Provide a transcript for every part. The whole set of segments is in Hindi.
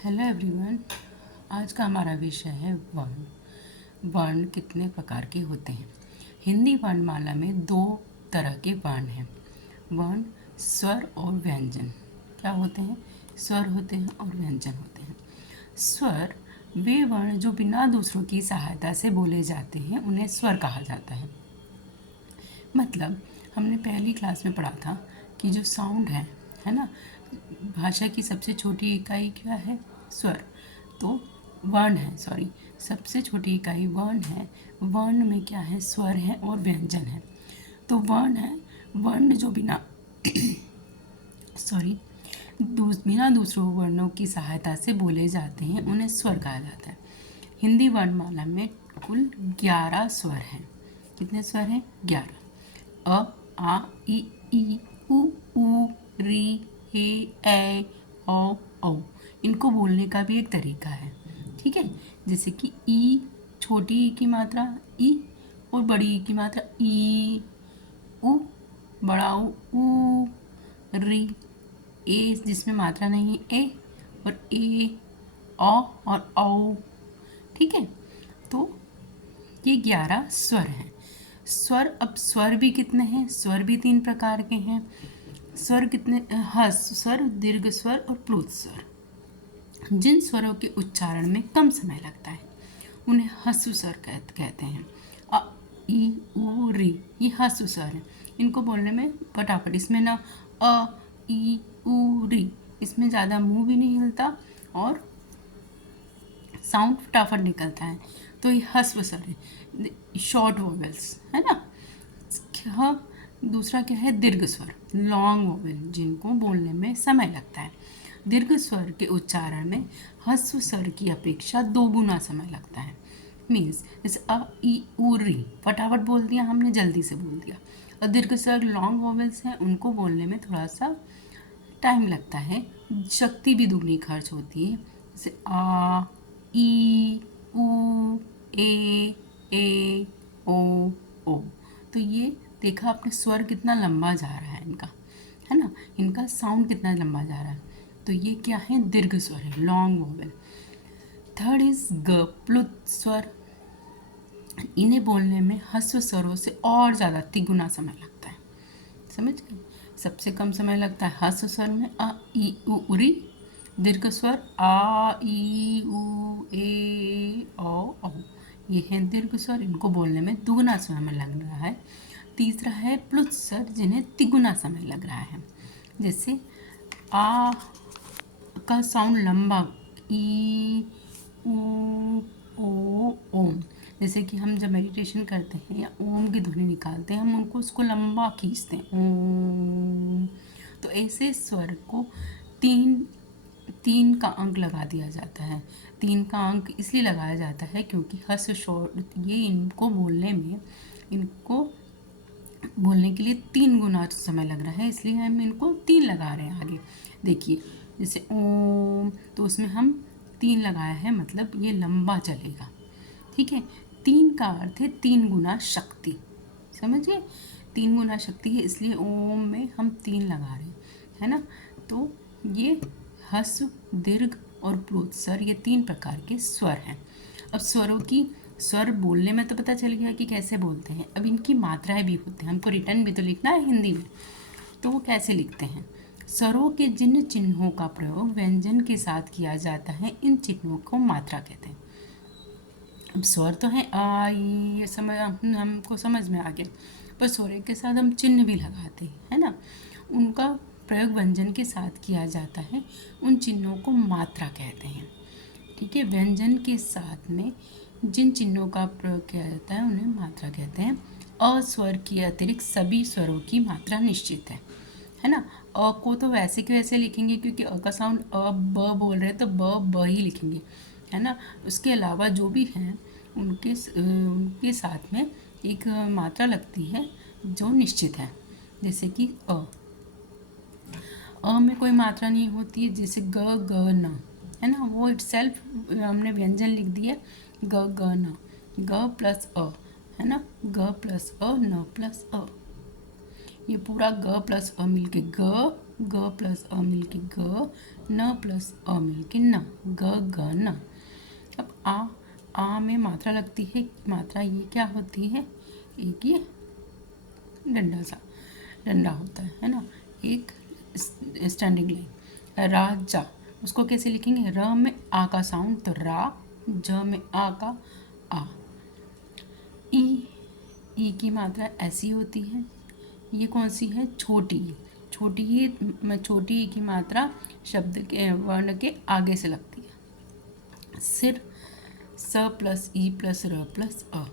Hello everyone. आज का हमारा विषय है वर्ण। वर्ण कितने प्रकार के होते हैं। हिंदी वर्णमाला में दो तरह के वर्ण हैं, वर्ण स्वर और व्यंजन। क्या होते हैं? स्वर होते हैं और व्यंजन होते हैं। स्वर वे वर्ण जो बिना दूसरों की सहायता से बोले जाते हैं, उन्हें स्वर कहा जाता है। मतलब हमने पहली क्लास में पढ़ा था कि जो साउंड है ना, भाषा की सबसे छोटी इकाई क्या है? स्वर। तो वर्ण है, सॉरी, सबसे छोटी इकाई वर्ण है। वर्ण में क्या है? स्वर है और व्यंजन है। तो वर्ण है, वर्ण जो बिना सॉरी बिना दूसरों वर्णों की सहायता से बोले जाते हैं, उन्हें स्वर कहा जाता है। हिंदी वर्णमाला में कुल 11 स्वर हैं। कितने स्वर हैं? 11। अ, आ, ई, उ, री, ए, औ। इनको बोलने का भी एक तरीका है, ठीक है। जैसे कि ई, छोटी ई की मात्रा ई, और बड़ी ई की मात्रा ई, उ, बड़ा उ, री, ए जिसमें मात्रा नहीं है ए, और ए, औ और औ, ठीक है। तो ये 11 स्वर हैं। स्वर, अब स्वर भी कितने हैं? स्वर भी 3 प्रकार के हैं। स्वर कितने? ह्रस्व स्वर, दीर्घ स्वर और प्लुत स्वर। जिन स्वरों के उच्चारण में कम समय लगता है, उन्हें ह्रस्व स्वर कहते हैं। अ, ई, उ, री, ये ह्रस्व स्वर हैं। इनको बोलने में फटाफट, इसमें ना अ, ई, उ, री, इसमें ज़्यादा मुंह भी नहीं हिलता और साउंड फटाफट निकलता है। तो ये ह्रस्व स्वर है, शॉर्ट वोवेल्स, है ना। हाँ, दूसरा क्या है? दीर्घ स्वर, लॉन्ग वोवेल, जिनको बोलने में समय लगता है। दीर्घ स्वर के उच्चारण में ह्रस्व स्वर की अपेक्षा 2 गुना समय लगता है। मीन्स जैसे अ, ई, उ, री, फटाफट बोल दिया हमने, जल्दी से बोल दिया। और दीर्घ स्वर लॉन्ग वोवेल्स हैं, उनको बोलने में थोड़ा सा टाइम लगता है, शक्ति भी दुगनी खर्च होती है। जैसे आ, ई, उ, ए, ओ। तो ये देखा आपने, स्वर कितना लंबा जा रहा है इनका, है ना, इनका साउंड कितना लंबा जा रहा है। तो ये क्या है? दीर्घ स्वर है, लॉन्ग वोवेल। थर्ड इज ग, प्लुत स्वर। इन्हें बोलने में ह्रस्व स्वरों से और ज़्यादा तिगुना समय लगता है। समझ गए? सबसे कम समय लगता है ह्रस्व स्वर में अ, ई, उ, री। दीर्घ स्वर आ, ई, उ, ए, औ। ये हैं दीर्घ स्वर, इनको बोलने में दुगुना समय लग रहा है। तीसरा है प्लुत स्वर, जिन्हें तिगुना समय लग रहा है। जैसे आ का साउंड लंबा, ई, उ, ओ, ओम। जैसे कि हम जब मेडिटेशन करते हैं या ओम की ध्वनि निकालते हैं, हम उनको उसको लंबा खींचते हैं, ओम। तो ऐसे स्वर को तीन तीन का अंक लगा दिया जाता है। 3 का अंक इसलिए लगाया जाता है क्योंकि ह्रस्व स्वर, ये इनको बोलने के लिए 3 गुना समय लग रहा है, इसलिए हम इनको 3 लगा रहे हैं आगे। देखिए, जैसे ओम, तो उसमें हम 3 लगाया है, मतलब ये लंबा चलेगा, ठीक है। 3 का अर्थ है 3 गुना शक्ति, समझिए। 3 गुना शक्ति है, इसलिए ओम में हम 3 लगा रहे हैं, है ना। तो ये ह्रस्व, दीर्घ और प्लुत स्वर, ये 3 प्रकार के स्वर हैं। अब स्वरों की, स्वर बोलने में तो पता चल गया कि कैसे बोलते हैं। अब इनकी मात्राएं भी होती हैं, हमको रिटर्न भी तो लिखना है हिंदी में। तो वो कैसे लिखते हैं? स्वरों के जिन चिन्हों का प्रयोग व्यंजन के साथ किया जाता है, इन चिन्हों को मात्रा कहते हैं। अब स्वर तो है आ, ई, ये समझ हमको समझ में आ गया, पर स्वर के साथ हम चिन्ह भी लगाते हैं, है ना। उनका प्रयोग व्यंजन के साथ किया जाता है, उन चिन्हों को मात्रा कहते हैं, ठीक है। व्यंजन के साथ में जिन चिन्हों का प्रयोग किया जाता है, उन्हें मात्रा कहते हैं। अस्वर के अतिरिक्त सभी स्वरों की मात्रा निश्चित है ना। अ को तो वैसे के वैसे लिखेंगे, क्योंकि अ का साउंड अ, ब बोल रहे हैं, तो ब ही लिखेंगे, है ना। उसके अलावा जो भी हैं, उनके साथ में एक मात्रा लगती है जो निश्चित है। जैसे कि में कोई मात्रा नहीं होती है, जैसे ग, न, है ना, वो इटसेल्फ हमने व्यंजन लिख दिया, ग, न, ग प्लस अ, है ना, ग प्लस अ, न प्लस अ। ये पूरा ग प्लस अ मिलके ग, ग प्लस अ मिल के ग, न प्लस अ मिल के न, ग ग न। अब आ में मात्रा लगती है, मात्रा ये क्या होती है, एक ये डंडा होता है ना, एक स्टैंडिंग लाइन। राजा, उसको कैसे लिखेंगे, र में आ का साउंड तो रा, ज में आ का आ। ई की मात्रा ऐसी होती है, ये कौन सी है, छोटी ई। छोटी ई की मात्रा शब्द के वर्ण के आगे से लगती है। सिर स प्लस ई प्लस र प्लस अ।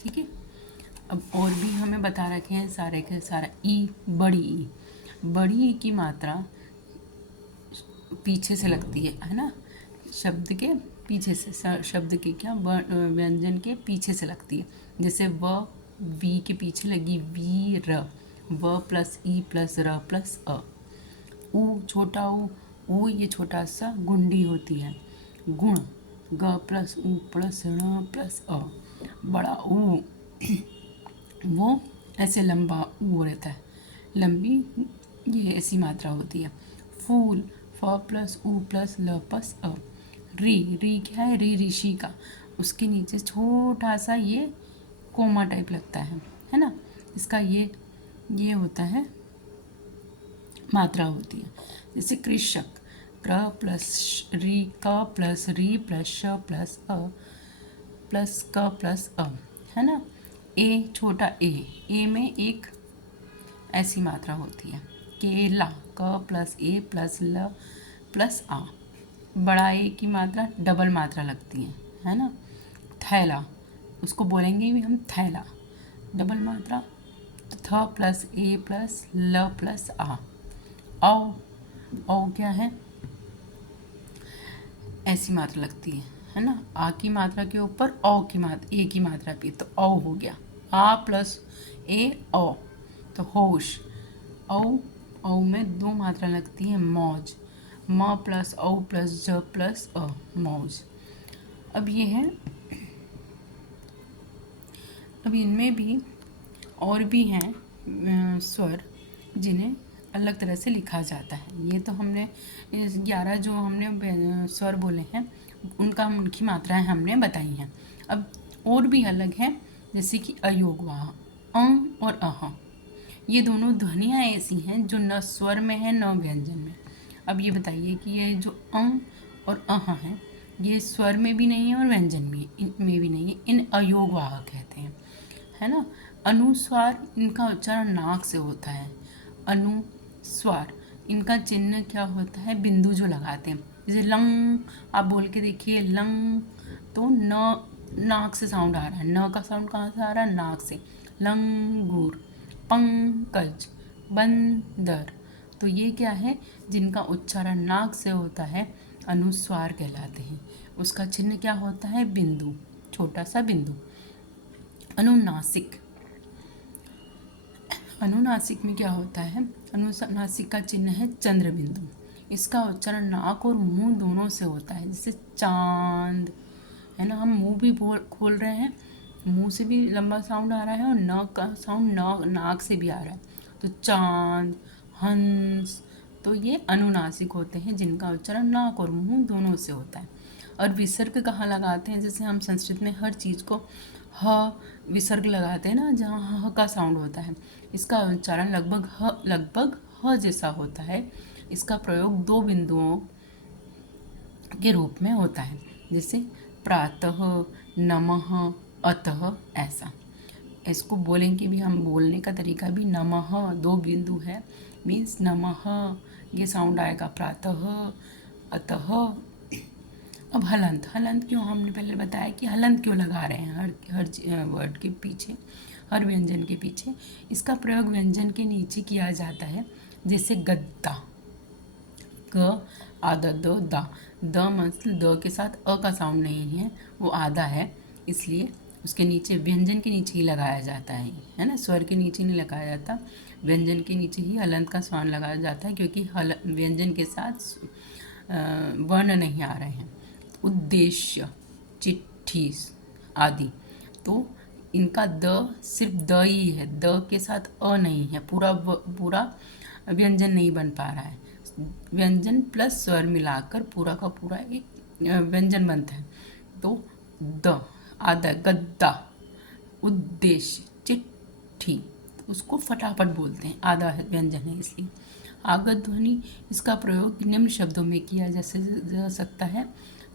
ठीक है, अब और भी हमें बता रखे हैं सारे के सारा। ई, बड़ी ई की मात्रा पीछे से लगती है ना, शब्द के पीछे से, शब्द के क्या व्यंजन के पीछे से लगती है। जैसे व, वी के पीछे लगी वी र, व प्लस ई प्लस र प्लस अ। ऊ, छोटा ऊ ये छोटा सा गुंडी होती है, गुण, ग प्लस ऊ प्लस ण प्लस अ। बड़ा ऊ, वो ऐसे लंबा ऊ रहता है, लंबी ये ऐसी मात्रा होती है। फूल, फ प्लस ऊ प्लस ल प्लस अ। री क्या है, ऋषि का, उसके नीचे छोटा सा ये कोमा टाइप लगता है ना, इसका ये होता है मात्रा होती है। जैसे कृषक, क्र प्लस री, क प्लस री प्लस श प्लस अ प्लस क प्लस अ, है ना। ए, छोटा ए में एक ऐसी मात्रा होती है। केला, क प्लस ए प्लस ल प्लस आ। बड़ा ए की मात्रा डबल मात्रा लगती है ना। थैला, उसको बोलेंगे भी हम थैला, डबल मात्रा, थ प्लस ए प्लस ल प्लस आ। औ क्या है, ऐसी मात्रा लगती है ना, आ की मात्रा के ऊपर औ की मात्रा, ए की मात्रा पे, तो औ हो गया, आ प्लस ए औ, तो होश। औ में दो मात्रा लगती है, मौज, म प्लस औ प्लस ज प्लस अ, मौज। अब ये है, अब इनमें भी और भी हैं स्वर जिन्हें अलग तरह से लिखा जाता है। ये तो हमने 11 जो हमने स्वर बोले हैं उनकी मात्राएं हमने बताई हैं। अब और भी अलग हैं, जैसे कि अयोगवाह, और अह, ये दोनों ध्वनियाँ ऐसी हैं जो न स्वर में है न व्यंजन में। अब ये बताइए कि ये जो और अह हैं, ये स्वर में भी नहीं है और व्यंजन में भी नहीं है, इन अयोगवाह कहते हैं, है ना। अनुस्वार, इनका उच्चारण नाक से होता है। अनुस्वार, इनका चिन्ह क्या होता है, बिंदु जो लगाते हैं, जैसे लंग, आप बोल के देखिए लंग, तो न नाक से साउंड आ रहा है, न का साउंड कहाँ से आ रहा है, नाक से। लंगूर, पंकज, बंदर, तो ये क्या है, जिनका उच्चारण नाक से होता है, अनुस्वार कहलाते हैं। उसका चिन्ह क्या होता है, बिंदु, छोटा सा बिंदु। अनुनासिक, अनुनासिक में क्या होता है, अनुनासिक का चिन्ह है चंद्र बिंदु। इसका उच्चारण नाक और मुंह दोनों से होता है, जैसे चांद, है ना, हम मुंह भी खोल रहे हैं, मुंह से भी लंबा साउंड आ रहा है और नाक का साउंड नाक से भी आ रहा है, तो चांद, हंस, तो ये अनुनासिक होते हैं जिनका उच्चारण नाक और मुंह दोनों से होता है। और विसर्ग कहाँ लगाते हैं, जैसे हम संस्कृत में हर चीज़ को ह विसर्ग लगाते हैं ना, जहाँ ह का साउंड होता है, इसका उच्चारण लगभग ह जैसा होता है। इसका प्रयोग दो बिंदुओं के रूप में होता है, जैसे प्रातः, नमः, अतः, ऐसा। इसको बोलेंगे भी हम, बोलने का तरीका भी नमः, दो बिंदु है, मीन्स नमः, ये साउंड आएगा प्रातः, अतः। अब हलंत, हलंत क्यों, हमने पहले बताया कि हलंत क्यों लगा रहे हैं हर वर्ड के पीछे, हर व्यंजन के पीछे। इसका प्रयोग व्यंजन के नीचे किया जाता है, जैसे गद्दा, ग आधा द मतलब द के साथ अ का साउंड नहीं है, वो आधा है, इसलिए उसके नीचे, व्यंजन के नीचे ही लगाया जाता है ना, स्वर के नीचे नहीं लगाया जाता, व्यंजन के नीचे ही हलंत का साउंड लगाया जाता है, क्योंकि व्यंजन के साथ वर्ण नहीं आ रहे हैं। उद्देश्य, चिट्ठी आदि, तो इनका द सिर्फ द ही है, द के साथ अ नहीं है, पूरा व्यंजन नहीं बन पा रहा है। व्यंजन प्लस स्वर मिलाकर पूरा का पूरा एक व्यंजन बनता है। तो द, आधा, गद्दा, उद्देश्य, चिट्ठी, उसको फटाफट बोलते हैं, आधा व्यंजन है इसलिए। आगत ध्वनि, इसका प्रयोग निम्न शब्दों में किया जा सकता है,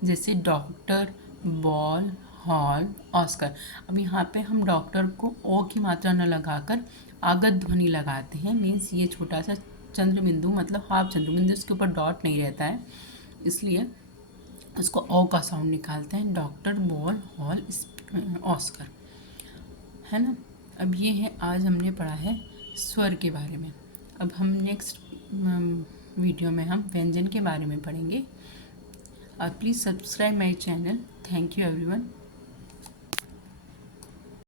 जैसे डॉक्टर, बॉल, हॉल, ऑस्कर। अब यहाँ पे हम डॉक्टर को ओ की मात्रा न लगाकर आगत ध्वनि लगाते हैं, मीन्स ये छोटा सा चंद्र बिंदु, मतलब हाफ चंद्र बिंदु, इसके ऊपर डॉट नहीं रहता है, इसलिए उसको ओ का साउंड निकालते हैं। डॉक्टर, बॉल, हॉल, ऑस्कर, है ना। अब ये है, आज हमने पढ़ा है स्वर के बारे में। अब हम नेक्स्ट वीडियो में हम व्यंजन के बारे में पढ़ेंगे। Please subscribe my channel. Thank you everyone.